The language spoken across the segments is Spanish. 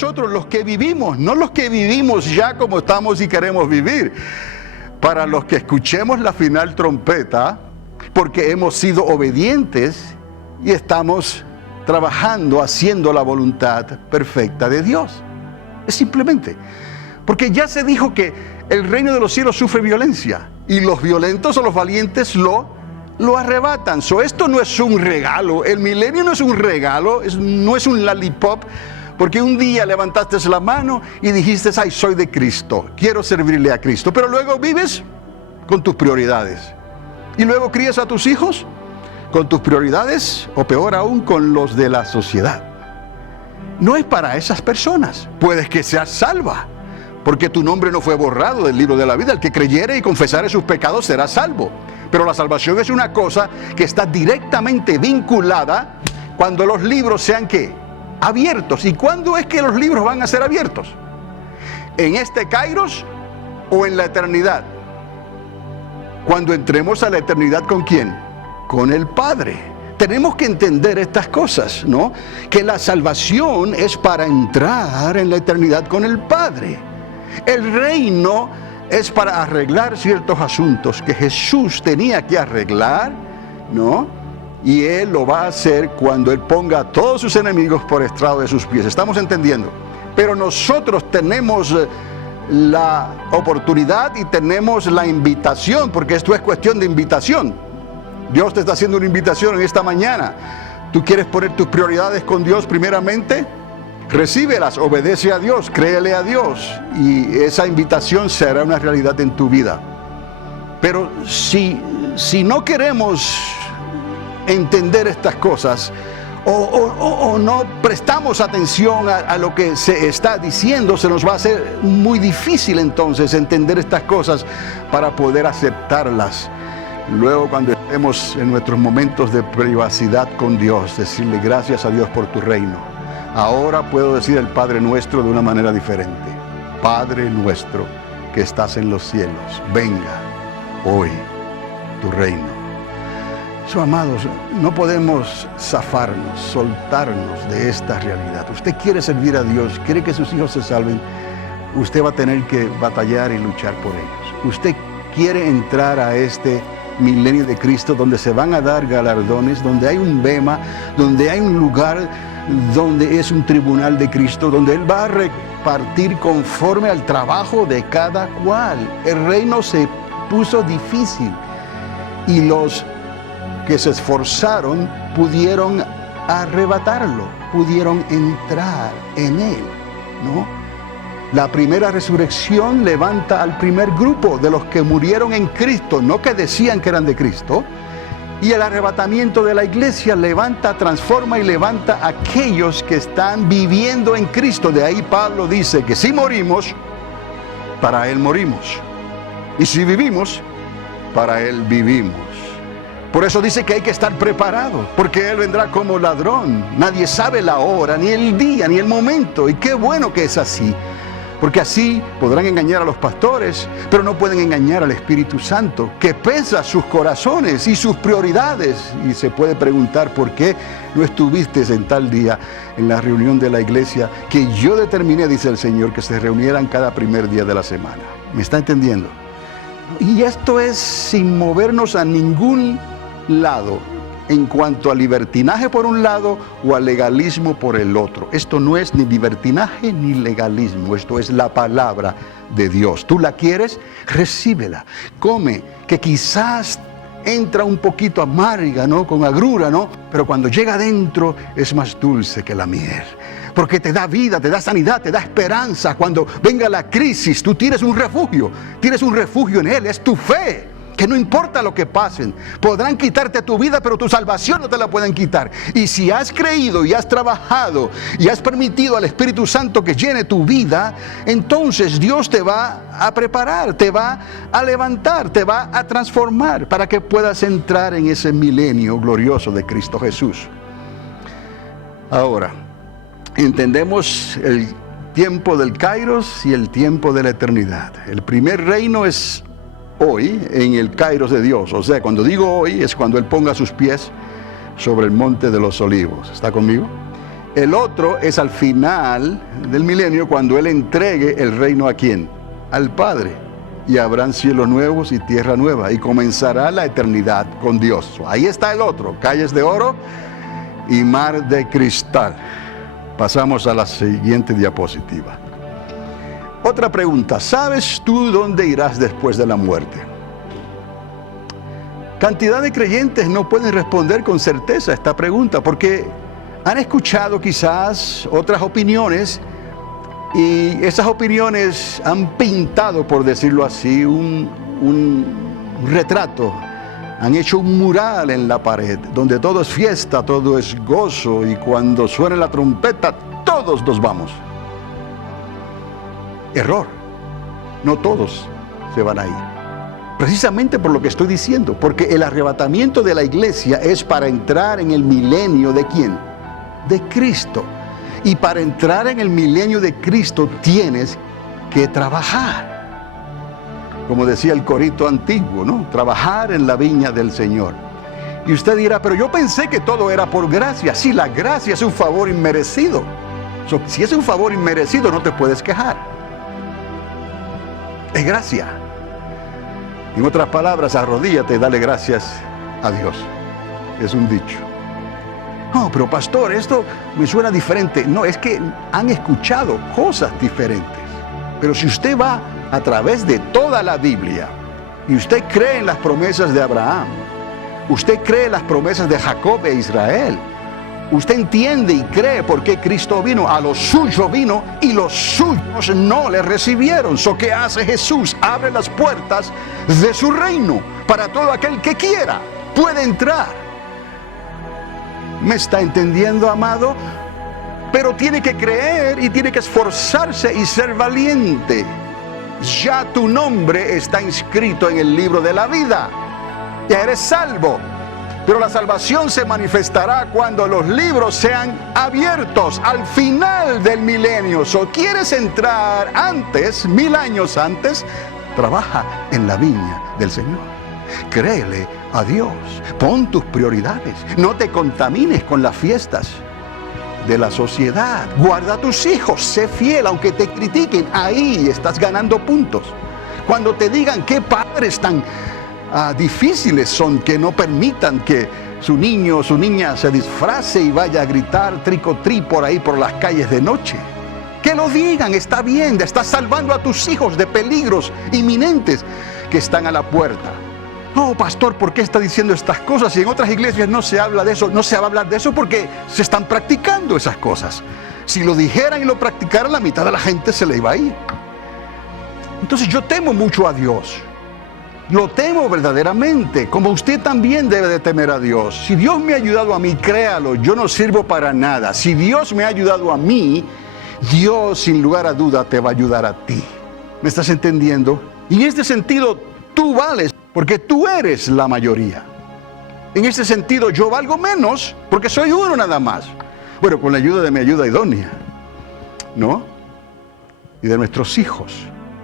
nosotros los que vivimos, no los que vivimos ya como estamos y queremos vivir. Para los que escuchemos la final trompeta, porque hemos sido obedientes y estamos trabajando, haciendo la voluntad perfecta de Dios. Es simplemente, porque ya se dijo que el reino de los cielos sufre violencia, y los violentos o los valientes lo arrebatan. Esto no es un regalo, el milenio no es un regalo, no es un lollipop, porque un día levantaste la mano y dijiste, ay, soy de Cristo, quiero servirle a Cristo, pero luego vives con tus prioridades, y luego crías a tus hijos con tus prioridades, o peor aún, con los de la sociedad. No es para esas personas. Puedes que seas salva, porque tu nombre no fue borrado del libro de la vida. El que creyere y confesare sus pecados será salvo. Pero la salvación es una cosa que está directamente vinculada cuando los libros sean, ¿qué? Abiertos. ¿Y cuándo es que los libros van a ser abiertos? ¿En este Kairos o en la eternidad? Cuando entremos a la eternidad, ¿con quién? Con el Padre. Tenemos que entender estas cosas, ¿no? Que la salvación es para entrar en la eternidad con el Padre. El reino es para arreglar ciertos asuntos que Jesús tenía que arreglar, ¿no? Y Él lo va a hacer cuando Él ponga a todos sus enemigos por estrado de sus pies. ¿Estamos entendiendo? Pero nosotros tenemos la oportunidad y tenemos la invitación, porque esto es cuestión de invitación. Dios te está haciendo una invitación en esta mañana. ¿Tú quieres poner tus prioridades con Dios primeramente? Recíbelas, obedece a Dios, créele a Dios, y esa invitación será una realidad en tu vida. Pero si no queremos entender estas cosas, o no prestamos atención a lo que se está diciendo, se nos va a hacer muy difícil entonces entender estas cosas para poder aceptarlas. Luego, cuando estemos en nuestros momentos de privacidad con Dios, decirle gracias a Dios por tu reino. Ahora puedo decir el Padre Nuestro de una manera diferente. Padre nuestro que estás en los cielos, venga hoy tu reino. Amados, no podemos zafarnos, soltarnos de esta realidad. Usted quiere servir a Dios, quiere que sus hijos se salven, usted va a tener que batallar y luchar por ellos. Usted quiere entrar a este milenio de Cristo, donde se van a dar galardones, donde hay un bema, donde hay un lugar, donde es un tribunal de Cristo, donde Él va a repartir conforme al trabajo de cada cual. El reino se puso difícil y los que se esforzaron pudieron arrebatarlo, pudieron entrar en Él, ¿no? La primera resurrección levanta al primer grupo de los que murieron en Cristo, no que decían que eran de Cristo. Y el arrebatamiento de la iglesia levanta, transforma y levanta a aquellos que están viviendo en Cristo. De ahí Pablo dice que si morimos, para Él morimos. Y si vivimos, para Él vivimos. Por eso dice que hay que estar preparado, porque Él vendrá como ladrón. Nadie sabe la hora, ni el día, ni el momento. Y qué bueno que es así. Porque así podrán engañar a los pastores, pero no pueden engañar al Espíritu Santo, que pesa sus corazones y sus prioridades. Y se puede preguntar por qué no estuviste en tal día en la reunión de la iglesia que yo determiné, dice el Señor, que se reunieran cada primer día de la semana. ¿Me está entendiendo? Y esto es sin movernos a ningún lado en cuanto a libertinaje por un lado o al legalismo por el otro. Esto no es ni libertinaje ni legalismo, esto es la palabra de Dios. ¿Tú la quieres? Recíbela, come, que quizás entra un poquito amarga, ¿no? Con agrura, ¿no? Pero cuando llega adentro es más dulce que la miel. Porque te da vida, te da sanidad, te da esperanza. Cuando venga la crisis, tú tienes un refugio en Él, es tu fe. Que no importa lo que pasen, podrán quitarte tu vida, pero tu salvación no te la pueden quitar. Y si has creído y has trabajado y has permitido al Espíritu Santo que llene tu vida, entonces Dios te va a preparar, te va a levantar, te va a transformar para que puedas entrar en ese milenio glorioso de Cristo Jesús. Ahora, entendemos el tiempo del Kairos y el tiempo de la eternidad. El primer reino es hoy, en el Kairos de Dios. O sea, cuando digo hoy, es cuando Él ponga sus pies sobre el monte de los olivos. ¿Está conmigo? El otro es al final del milenio, cuando Él entregue el reino ¿a quién? Al Padre. Y habrán cielos nuevos y tierra nueva, y comenzará la eternidad con Dios. Ahí está el otro, calles de oro y mar de cristal. Pasamos a la siguiente diapositiva. Otra pregunta, ¿sabes tú dónde irás después de la muerte? Cantidad de creyentes no pueden responder con certeza a esta pregunta, porque han escuchado quizás otras opiniones, y esas opiniones han pintado, por decirlo así, un retrato. Han hecho un mural en la pared, donde todo es fiesta, todo es gozo, y cuando suena la trompeta, todos nos vamos. Error. No todos se van a ir. Precisamente por lo que estoy diciendo, porque el arrebatamiento de la iglesia es para entrar en el milenio ¿de quién? De Cristo. Y para entrar en el milenio de Cristo tienes que trabajar. Como decía el corito antiguo, ¿no? Trabajar en la viña del Señor. Y usted dirá, pero yo pensé que todo era por gracia. Sí, la gracia es un favor inmerecido. Si es un favor inmerecido, no te puedes quejar. Es gracia. En otras palabras, arrodíllate y dale gracias a Dios. Es un dicho. No, pero pastor, esto me suena diferente. No, es que han escuchado cosas diferentes. Pero si usted va a través de toda la Biblia y usted cree en las promesas de Abraham, usted cree en las promesas de Jacob e Israel, usted entiende y cree por qué Cristo vino. A los suyos vino y los suyos no le recibieron. ¿Qué hace Jesús? Abre las puertas de su reino para todo aquel que quiera. Puede entrar. ¿Me está entendiendo, amado? Pero tiene que creer y tiene que esforzarse y ser valiente. Ya tu nombre está inscrito en el libro de la vida. Ya eres salvo. Pero la salvación se manifestará cuando los libros sean abiertos al final del milenio. ¿Quieres entrar antes, 1000 años antes? Trabaja en la viña del Señor. Créele a Dios. Pon tus prioridades. No te contamines con las fiestas de la sociedad. Guarda a tus hijos. Sé fiel aunque te critiquen. Ahí estás ganando puntos. Cuando te digan qué padres tan difíciles son, que no permitan que su niño o su niña se disfrace y vaya a gritar tricotrí por ahí por las calles de noche. Que lo digan, está bien, estás salvando a tus hijos de peligros inminentes que están a la puerta. No, pastor, ¿por qué está diciendo estas cosas? Si en otras iglesias no se habla de eso, no se va a hablar de eso porque se están practicando esas cosas. Si lo dijeran y lo practicaran, la mitad de la gente se le iba a ir. Entonces yo temo mucho a Dios. Lo temo verdaderamente, como usted también debe de temer a Dios. Si Dios me ha ayudado a mí, créalo, yo no sirvo para nada. Si Dios me ha ayudado a mí, Dios sin lugar a duda te va a ayudar a ti. ¿Me estás entendiendo? Y en este sentido, tú vales, porque tú eres la mayoría. En este sentido, yo valgo menos, porque soy uno nada más. Bueno, con la ayuda de mi ayuda idónea, ¿no? Y de nuestros hijos.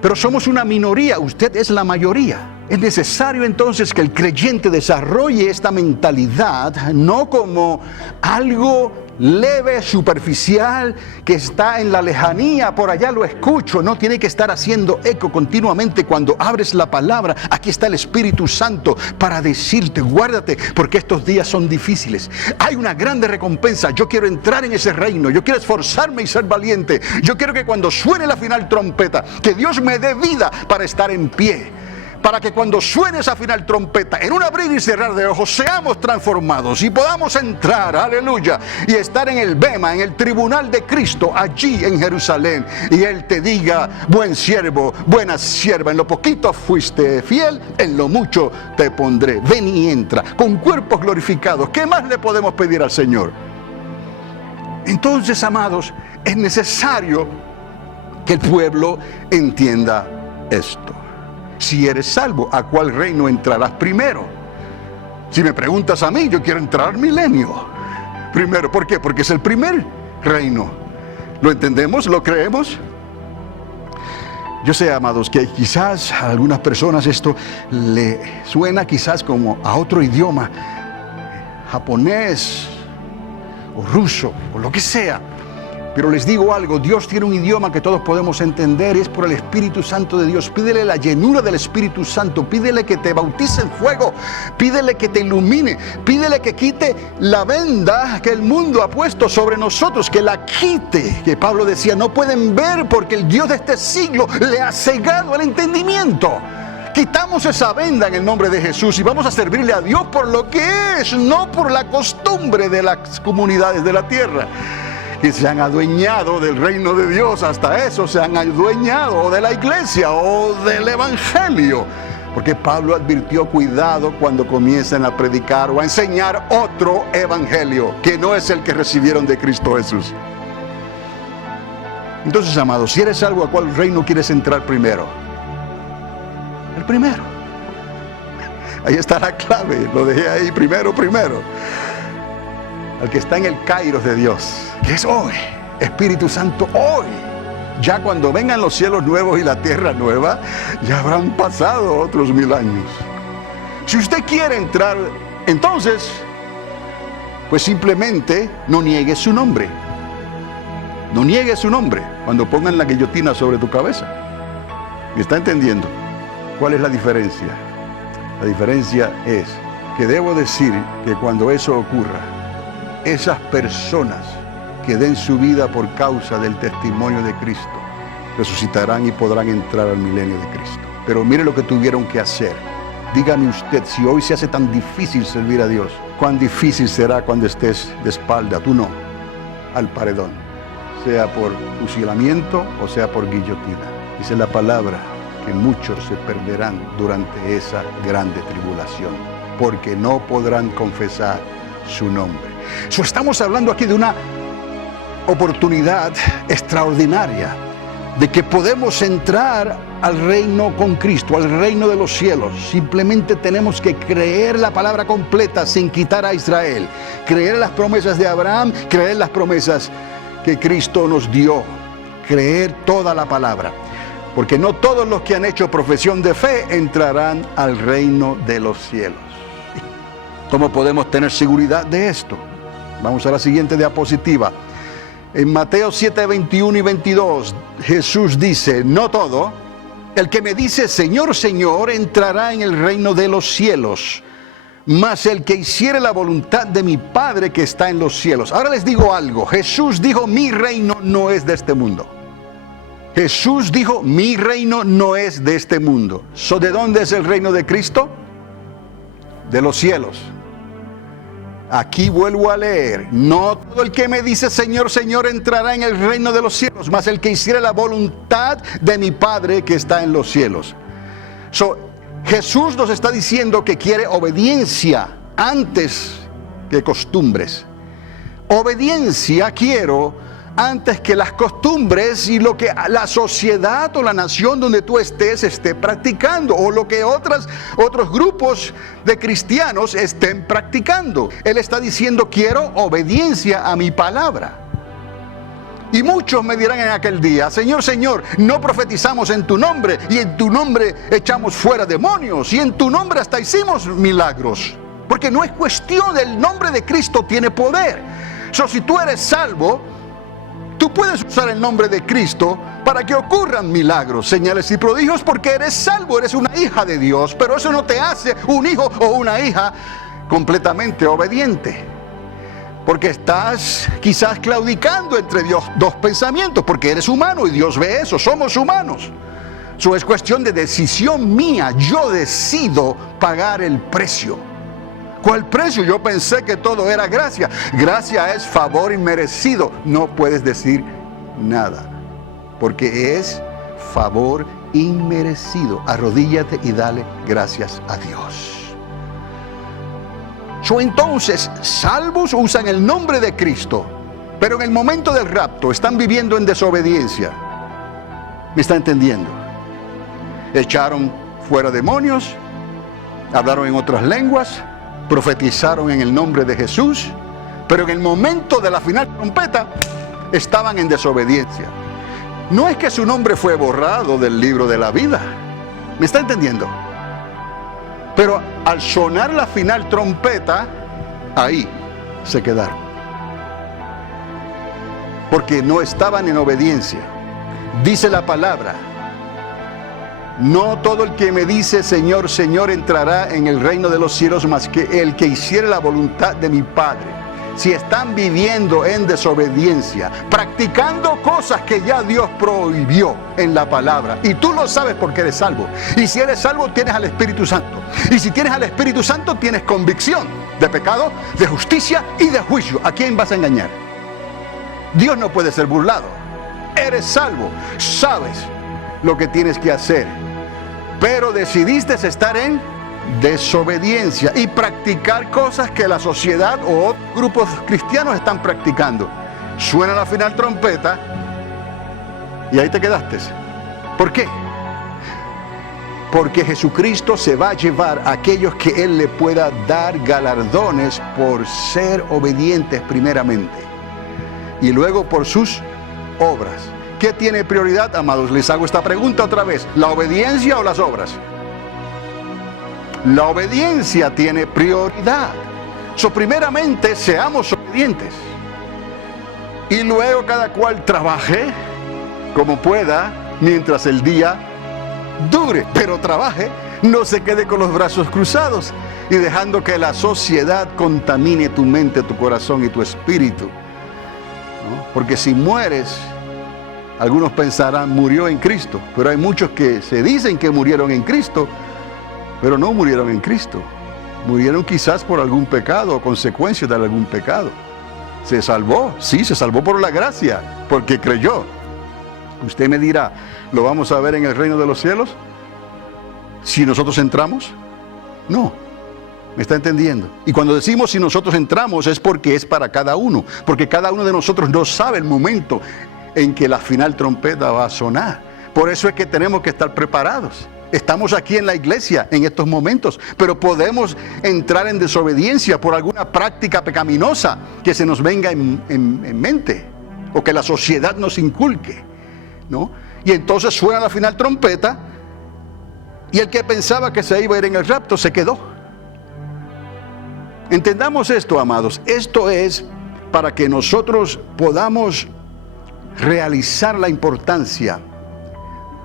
Pero somos una minoría, usted es la mayoría. Es necesario entonces que el creyente desarrolle esta mentalidad, no como algo leve, superficial, que está en la lejanía, por allá lo escucho. No, tiene que estar haciendo eco continuamente cuando abres la palabra. Aquí está el Espíritu Santo para decirte, guárdate, porque estos días son difíciles. Hay una grande recompensa. Yo quiero entrar en ese reino. Yo quiero esforzarme y ser valiente. Yo quiero que cuando suene la final trompeta, que Dios me dé vida para estar en pie. Para que cuando suene esa final trompeta, en un abrir y cerrar de ojos, seamos transformados y podamos entrar, aleluya, y estar en el bema, en el tribunal de Cristo, allí en Jerusalén. Y Él te diga, buen siervo, buena sierva, en lo poquito fuiste fiel, en lo mucho te pondré. Ven y entra, con cuerpos glorificados. ¿Qué más le podemos pedir al Señor? Entonces, amados, es necesario que el pueblo entienda esto. Si eres salvo, ¿a cuál reino entrarás primero? Si me preguntas a mí, yo quiero entrar al milenio primero. ¿Por qué? Porque es el primer reino. ¿Lo entendemos? ¿Lo creemos? Yo sé, amados, que quizás a algunas personas esto le suena quizás como a otro idioma, japonés o ruso o lo que sea. Pero les digo algo, Dios tiene un idioma que todos podemos entender, y es por el Espíritu Santo de Dios. Pídele la llenura del Espíritu Santo, pídele que te bautice en fuego, pídele que te ilumine, pídele que quite la venda que el mundo ha puesto sobre nosotros, que la quite. Que Pablo decía, no pueden ver porque el Dios de este siglo le ha cegado el entendimiento. Quitamos esa venda en el nombre de Jesús y vamos a servirle a Dios por lo que es, no por la costumbre de las comunidades de la tierra, que se han adueñado del reino de Dios. Hasta eso se han adueñado, o de la iglesia o del evangelio. Porque Pablo advirtió, cuidado cuando comiencen a predicar o a enseñar otro evangelio, que no es el que recibieron de Cristo Jesús. Entonces, amados, si eres algo a cual reino quieres entrar primero, el primero. Ahí está la clave, lo dejé ahí, primero. Al que está en el Kairos de Dios, que es hoy, Espíritu Santo, hoy. Ya cuando vengan los cielos nuevos y la tierra nueva, ya habrán pasado otros 1000 años. Si usted quiere entrar, entonces, pues simplemente no niegue su nombre. No niegue su nombre cuando pongan la guillotina sobre tu cabeza. ¿Me está entendiendo? ¿Cuál es la diferencia? La diferencia es que debo decir que cuando eso ocurra, esas personas que den su vida por causa del testimonio de Cristo, resucitarán y podrán entrar al milenio de Cristo. Pero mire lo que tuvieron que hacer. Dígame usted, si hoy se hace tan difícil servir a Dios, ¿cuán difícil será cuando estés de espalda, tú no, al paredón? Sea por fusilamiento o sea por guillotina. Dice la palabra que muchos se perderán durante esa grande tribulación, porque no podrán confesar su nombre. Estamos hablando aquí de una oportunidad extraordinaria, de que podemos entrar al reino con Cristo, al reino de los cielos. Simplemente tenemos que creer la palabra completa sin quitar a Israel, creer las promesas de Abraham, creer las promesas que Cristo nos dio, creer toda la palabra. Porque no todos los que han hecho profesión de fe entrarán al reino de los cielos. ¿Cómo podemos tener seguridad de esto? Vamos a la siguiente diapositiva. En Mateo 7, 21 y 22, Jesús dice, no todo, el que me dice Señor, Señor, entrará en el reino de los cielos, mas el que hiciere la voluntad de mi Padre que está en los cielos. Ahora les digo algo, Jesús dijo, mi reino no es de este mundo. Jesús dijo, mi reino no es de este mundo. ¿De dónde es el reino de Cristo? De los cielos. Aquí vuelvo a leer, no todo el que me dice Señor, Señor entrará en el reino de los cielos, mas el que hiciera la voluntad de mi Padre que está en los cielos. Jesús nos está diciendo que quiere obediencia antes que costumbres. Obediencia quiero antes que las costumbres y lo que la sociedad o la nación donde tú esté practicando, o lo que otros grupos de cristianos estén practicando. Él está diciendo, quiero obediencia a mi palabra. Y muchos me dirán en aquel día, Señor, Señor, no profetizamos en tu nombre, y en tu nombre echamos fuera demonios, y en tu nombre hasta hicimos milagros. Porque no es cuestión, el nombre de Cristo tiene poder. Si tú eres salvo, tú puedes usar el nombre de Cristo para que ocurran milagros, señales y prodigios, porque eres salvo, eres una hija de Dios, pero eso no te hace un hijo o una hija completamente obediente. Porque estás quizás claudicando entre dos pensamientos, porque eres humano y Dios ve eso, somos humanos. Eso es cuestión de decisión mía, yo decido pagar el precio. ¿Cuál precio? Yo pensé que todo era gracia. Gracia es favor inmerecido. No puedes decir nada, porque es favor inmerecido. Arrodíllate y dale gracias a Dios. Entonces, salvos usan el nombre de Cristo, pero en el momento del rapto están viviendo en desobediencia. ¿Me está entendiendo? Echaron fuera demonios, hablaron en otras lenguas, profetizaron en el nombre de Jesús, pero en el momento de la final trompeta estaban en desobediencia. No es que su nombre fue borrado del libro de la vida, ¿me está entendiendo? Pero al sonar la final trompeta, ahí se quedaron. porque no estaban en obediencia. Dice la palabra: no todo el que me dice Señor, Señor entrará en el reino de los cielos, mas que el que hiciere la voluntad de mi Padre. Si están viviendo en desobediencia, practicando cosas que ya Dios prohibió en la palabra, y tú lo sabes porque eres salvo, y si eres salvo tienes al Espíritu Santo, y si tienes al Espíritu Santo tienes convicción de pecado, de justicia y de juicio. ¿A quién vas a engañar? Dios no puede ser burlado. Eres salvo, sabes lo que tienes que hacer, pero decidiste estar en desobediencia y practicar cosas que la sociedad o otros grupos cristianos están practicando. Suena la final trompeta y ahí te quedaste. ¿Por qué? Porque Jesucristo se va a llevar a aquellos que Él le pueda dar galardones por ser obedientes primeramente y luego por sus obras. ¿Qué tiene prioridad, amados? Les hago esta pregunta otra vez: ¿la obediencia o las obras? La obediencia tiene prioridad. Primeramente seamos obedientes y luego cada cual trabaje como pueda mientras el día dure, pero trabaje, no se quede con los brazos cruzados y dejando que la sociedad contamine tu mente, tu corazón y tu espíritu, ¿no? Porque si mueres, algunos pensarán murió en Cristo, pero hay muchos que se dicen que murieron en Cristo, pero no murieron en Cristo. Murieron quizás por algún pecado o consecuencia de algún pecado. ¿Se salvó? Sí, se salvó por la gracia, porque creyó. Usted me dirá, ¿lo vamos a ver en el reino de los cielos si nosotros entramos? No. ¿Me está entendiendo? Y cuando decimos si nosotros entramos es porque es para cada uno, porque cada uno de nosotros no sabe el momento en que la final trompeta va a sonar. Por eso es que tenemos que estar preparados. Estamos aquí en la iglesia en estos momentos, pero podemos entrar en desobediencia por alguna práctica pecaminosa que se nos venga en mente o que la sociedad nos inculque, ¿no? Y entonces suena la final trompeta y el que pensaba que se iba a ir en el rapto se quedó. Entendamos esto, amados. Esto es para que nosotros podamos realizar la importancia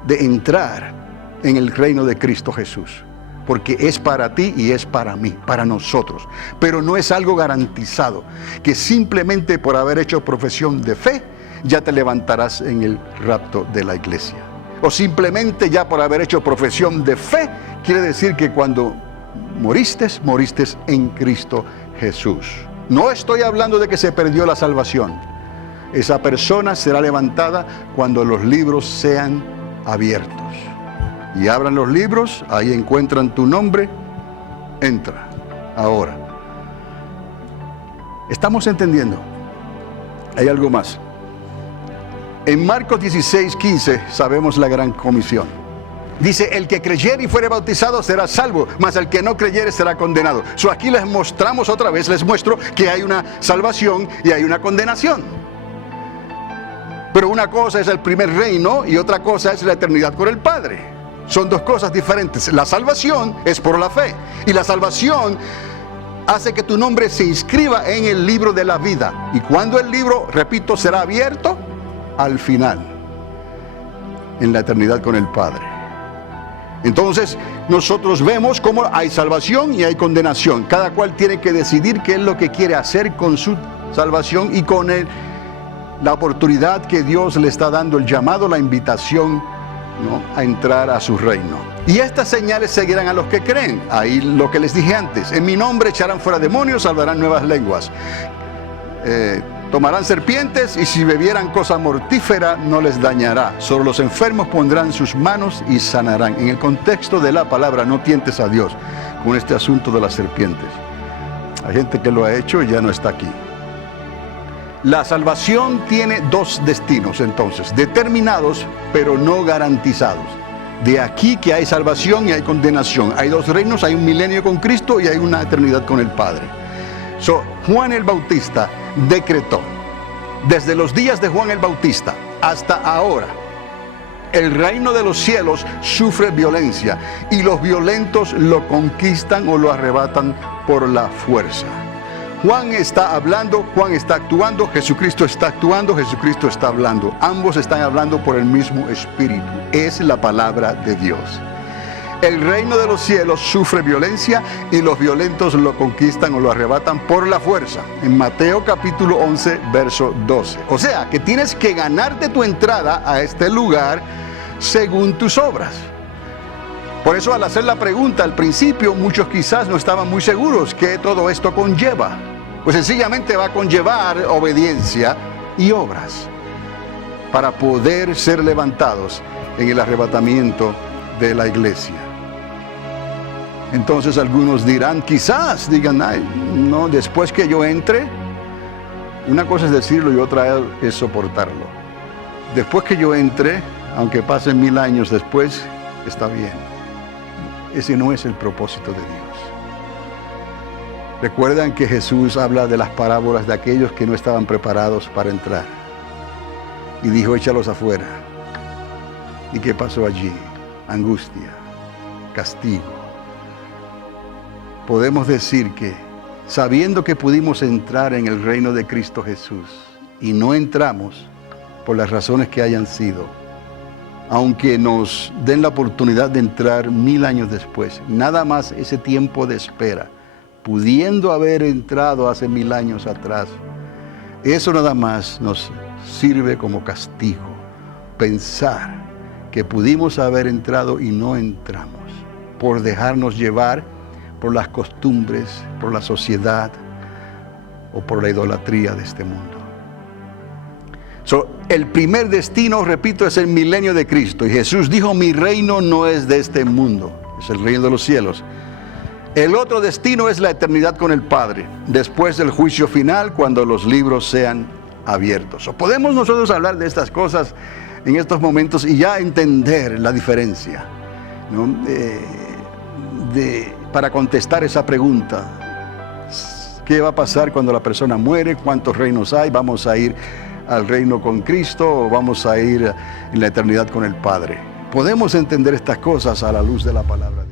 de entrar en el reino de Cristo Jesús, porque es para ti y es para mí, para nosotros, pero no es algo garantizado, que simplemente por haber hecho profesión de fe, ya te levantarás en el rapto de la iglesia, o simplemente ya por haber hecho profesión de fe, quiere decir que cuando moriste en Cristo Jesús. No estoy hablando de que se perdió la salvación. Esa persona será levantada cuando los libros sean abiertos. Y abran los libros, ahí encuentran tu nombre, entra. Ahora, ¿estamos entendiendo? Hay algo más. En Marcos 16:15 sabemos la gran comisión. Dice, el que creyere y fuere bautizado será salvo, mas el que no creyere será condenado. Aquí les mostramos otra vez, les muestro que hay una salvación y hay una condenación. Pero una cosa es el primer reino y otra cosa es la eternidad con el Padre. Son dos cosas diferentes. La salvación es por la fe. Y la salvación hace que tu nombre se inscriba en el libro de la vida. Y cuando el libro, repito, será abierto, al final, en la eternidad con el Padre. Entonces, nosotros vemos cómo hay salvación y hay condenación. Cada cual tiene que decidir qué es lo que quiere hacer con su salvación y con la oportunidad que Dios le está dando, el llamado, la invitación, ¿no?, a entrar a su reino. Y estas señales seguirán a los que creen. Ahí lo que les dije antes: en mi nombre echarán fuera demonios, hablarán nuevas lenguas, tomarán serpientes, y si bebieran cosa mortífera no les dañará. Sobre los enfermos pondrán sus manos y sanarán. En el contexto de la palabra, no tientes a Dios con este asunto de las serpientes. Hay gente que lo ha hecho y ya no está aquí. La salvación tiene dos destinos, entonces, determinados pero no garantizados. De aquí que hay salvación y hay condenación. Hay dos reinos, hay un milenio con Cristo y hay una eternidad con el Padre. Juan el Bautista decretó, desde los días de Juan el Bautista hasta ahora, el reino de los cielos sufre violencia y los violentos lo conquistan o lo arrebatan por la fuerza. Juan está hablando, Juan está actuando, Jesucristo está actuando, Jesucristo está hablando. Ambos están hablando por el mismo Espíritu. Es la palabra de Dios. El reino de los cielos sufre violencia y los violentos lo conquistan o lo arrebatan por la fuerza. En Mateo capítulo 11, verso 12. O sea, que tienes que ganarte tu entrada a este lugar según tus obras. Por eso al hacer la pregunta al principio, muchos quizás no estaban muy seguros qué todo esto conlleva. Pues sencillamente va a conllevar obediencia y obras para poder ser levantados en el arrebatamiento de la iglesia. Entonces algunos dirán, quizás digan, ay, no, después que yo entre, una cosa es decirlo y otra es soportarlo. Después que yo entre, aunque pasen 1000 años después, está bien. Ese no es el propósito de Dios. Recuerdan que Jesús habla de las parábolas de aquellos que no estaban preparados para entrar. Y dijo, échalos afuera. ¿Y qué pasó allí? Angustia, castigo. Podemos decir que, sabiendo que pudimos entrar en el reino de Cristo Jesús y no entramos por las razones que hayan sido, aunque nos den la oportunidad de entrar 1000 años después, nada más ese tiempo de espera, pudiendo haber entrado hace 1000 años atrás, eso nada más nos sirve como castigo. Pensar que pudimos haber entrado y no entramos por dejarnos llevar por las costumbres, por la sociedad o por la idolatría de este mundo. El primer destino, repito, es el milenio de Cristo. Y Jesús dijo, mi reino no es de este mundo, es el reino de los cielos. El otro destino es la eternidad con el Padre, después del juicio final, cuando los libros sean abiertos. Podemos nosotros hablar de estas cosas en estos momentos y ya entender la diferencia, ¿no? Para contestar esa pregunta. ¿Qué va a pasar cuando la persona muere? ¿Cuántos reinos hay? ¿Vamos a ir al reino con Cristo o vamos a ir en la eternidad con el Padre? Podemos entender estas cosas a la luz de la palabra de Dios.